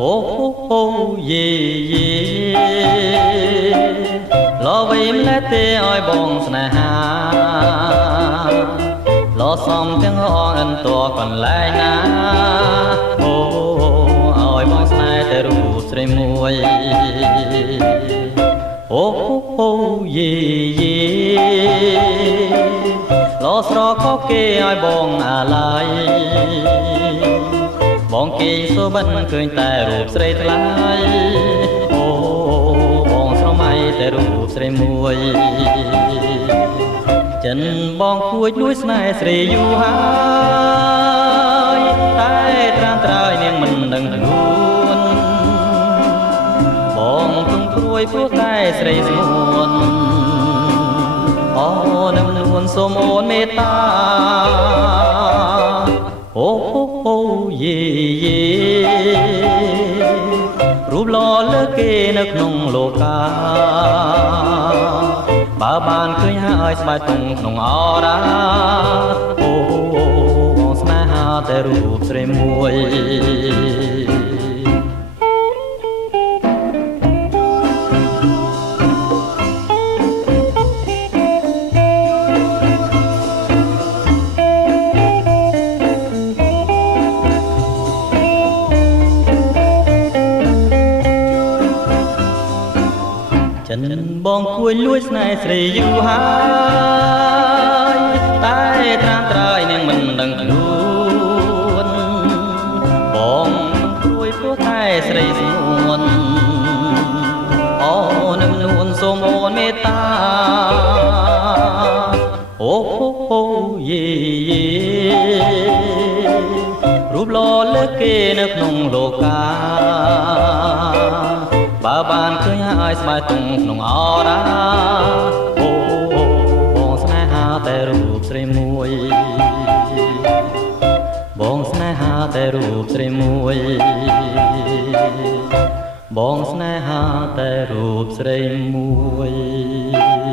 អូយេយេឡោវិញម្លេះទេឲ្យបងស្នេហាឡោសំទាំងអងអិនតកន្លែងណាអូឲ្យបងស្នេហ៍តែរូបស្រីមួយអូយេយេឡោស្រកគេឲ្យបងអាឡ័យបងគេសូបិនឃើញតែរូបស្រីថ្លៃអូបងស្រមៃតែរូបស្រីមួយចិនបងគួចលួចស្នេហ៍ស្រីយូរហើយតែត្រាំត្រើយនាងមិនដឹងខ្លួនបងទុំព្រួយព្រោះតែស្រីស្ងួនអូនឹមនួនសូមអូនមេត្តាអូយេយេរូបល្អលើសគេនៅក្នុងលោកាបើបានឃើញហើយស្បែកទុំក្នុងអរាអូបងស្នេហាតែរូបស្រីមួយចិនបងគួយលួចស្នេហ៍ស្រីយូរហើយតែត្រាំត្រើយនាងមិនដឹងខ្លួនបងព្រួយព្រោះតែស្រីស្ងួនអូនឹមនួនសូមអូនមេត្តាអូយេយេរូបល្អលើសគេនៅក្នុងលោកាបើបានឃើញហើយស្បែកទុំក្នុងអរាអូបងស្នេហាតែរូបស្រីមួយបងស្នេហាតែរូបស្រីមួយបងស្នេហាតែរូបស្រីមួយ